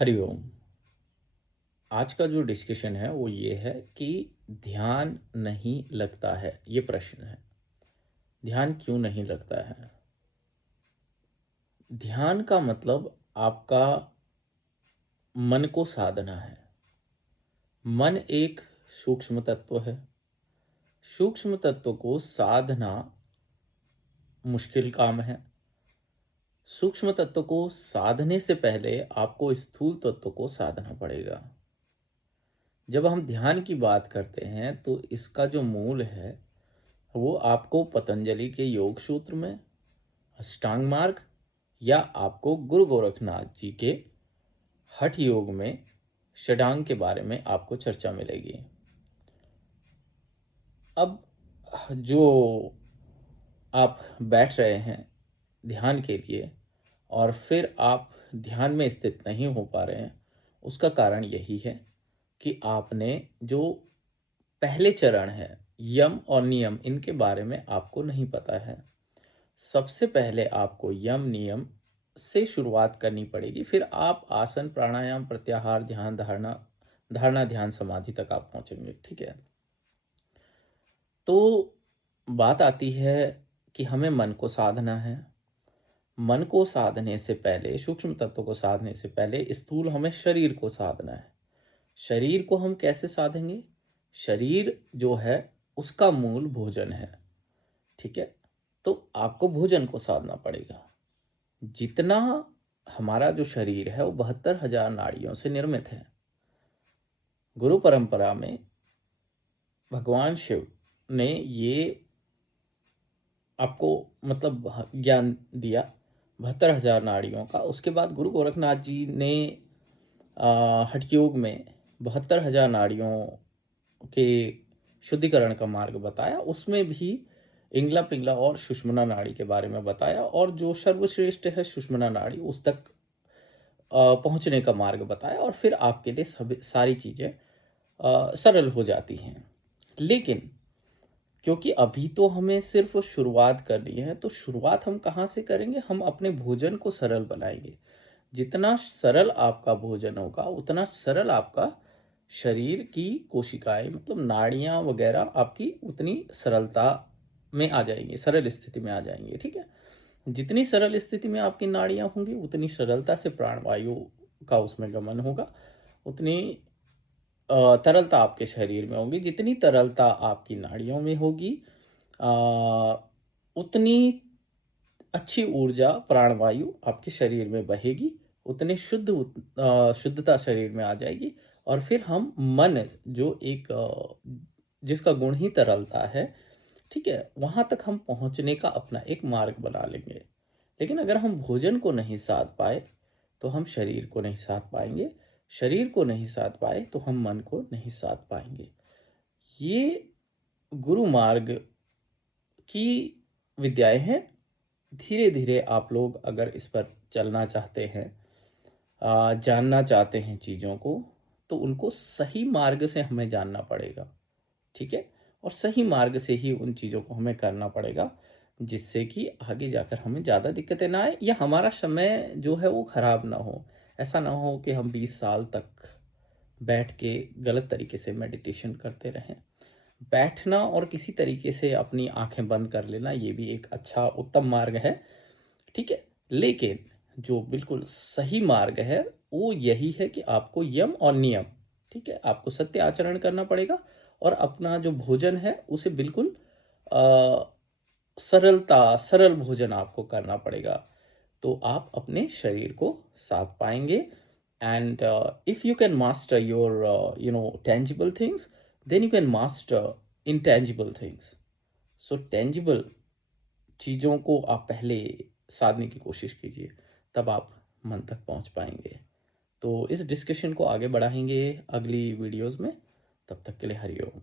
हरिओम। आज का जो डिस्कशन है वो ये है कि ध्यान नहीं लगता है, ये प्रश्न है। ध्यान क्यों नहीं लगता है? ध्यान का मतलब आपका मन को साधना है। मन एक सूक्ष्म तत्व है। सूक्ष्म तत्व को साधना मुश्किल काम है। सूक्ष्म तत्व को साधने से पहले आपको स्थूल तत्व को साधना पड़ेगा। जब हम ध्यान की बात करते हैं तो इसका जो मूल है वो आपको पतंजलि के योग सूत्र में, अष्टांग मार्ग, या आपको गुरु गोरखनाथ जी के हठ योग में षडांग के बारे में आपको चर्चा मिलेगी। अब जो आप बैठ रहे हैं ध्यान के लिए और फिर आप ध्यान में स्थित नहीं हो पा रहे हैं, उसका कारण यही है कि आपने जो पहले चरण है, यम और नियम, इनके बारे में आपको नहीं पता है। सबसे पहले आपको यम नियम से शुरुआत करनी पड़ेगी, फिर आप आसन, प्राणायाम, प्रत्याहार, ध्यान, धारणा, धारणा ध्यान समाधि तक आप पहुंचेंगे। ठीक है। तो बात आती है कि हमें मन को साधना है। मन को साधने से पहले, सूक्ष्म तत्व को साधने से पहले स्थूल हमें शरीर को साधना है। शरीर को हम कैसे साधेंगे? शरीर जो है उसका मूल भोजन है। ठीक है। तो आपको भोजन को साधना पड़ेगा। जितना हमारा जो शरीर है वो 72,000 नाड़ियों से निर्मित है। गुरु परंपरा में भगवान शिव ने ये आपको मतलब ज्ञान दिया 72,000 नाड़ियों का। उसके बाद गुरु गोरखनाथ जी ने हठ योग में 72,000 नाड़ियों के शुद्धिकरण का मार्ग बताया। उसमें भी इंगला पिंगला और सुषुम्ना नाड़ी के बारे में बताया, और जो सर्वश्रेष्ठ है सुषुम्ना नाड़ी, उस तक पहुंचने का मार्ग बताया, और फिर आपके लिए सभी सारी चीज़ें सरल हो जाती हैं। लेकिन क्योंकि अभी तो हमें सिर्फ शुरुआत करनी है, तो शुरुआत हम कहाँ से करेंगे? हम अपने भोजन को सरल बनाएंगे। जितना सरल आपका भोजन होगा उतना सरल आपका शरीर की कोशिकाएं, मतलब नाड़ियाँ वगैरह आपकी उतनी सरलता में आ जाएंगी, सरल स्थिति में आ जाएंगी। ठीक है। जितनी सरल स्थिति में आपकी नाड़ियां होंगी उतनी सरलता से प्राणवायु का उसमें गमन होगा, उतनी तरलता आपके शरीर में होगी। जितनी तरलता आपकी नाड़ियों में होगी अ, उतनी अच्छी ऊर्जा प्राणवायु आपके शरीर में बहेगी, उतनी शुद्धता शरीर में आ जाएगी। और फिर हम मन, जो एक जिसका गुण ही तरलता है, ठीक है, वहां तक हम पहुंचने का अपना एक मार्ग बना लेंगे। लेकिन अगर हम भोजन को नहीं साध पाए तो हम शरीर को नहीं साध पाएंगे। शरीर को नहीं साध पाए तो हम मन को नहीं साध पाएंगे। ये गुरु मार्ग की विद्याएं हैं। धीरे धीरे आप लोग अगर इस पर चलना चाहते हैं, जानना चाहते हैं चीज़ों को, तो उनको सही मार्ग से हमें जानना पड़ेगा। ठीक है। और सही मार्ग से ही उन चीज़ों को हमें करना पड़ेगा, जिससे कि आगे जाकर हमें ज़्यादा दिक्कतें ना आए, या हमारा समय जो है वो ख़राब ना हो। ऐसा ना हो कि हम 20 साल तक बैठ के गलत तरीके से मेडिटेशन करते रहें। बैठना और किसी तरीके से अपनी आंखें बंद कर लेना, ये भी एक अच्छा उत्तम मार्ग है। ठीक है। लेकिन जो बिल्कुल सही मार्ग है वो यही है कि आपको यम और नियम, ठीक है, आपको सत्य आचरण करना पड़ेगा, और अपना जो भोजन है उसे बिल्कुल अ, सरल भोजन आपको करना पड़ेगा। तो आप अपने शरीर को साथ पाएंगे। And if you can master your tangible things, then you can master intangible things. So tangible चीज़ों को आप पहले साधने की कोशिश कीजिए, तब आप मन तक पहुंच पाएंगे। तो इस डिस्कशन को आगे बढ़ाएंगे अगली वीडियोस में। तब तक के लिए हरिओम।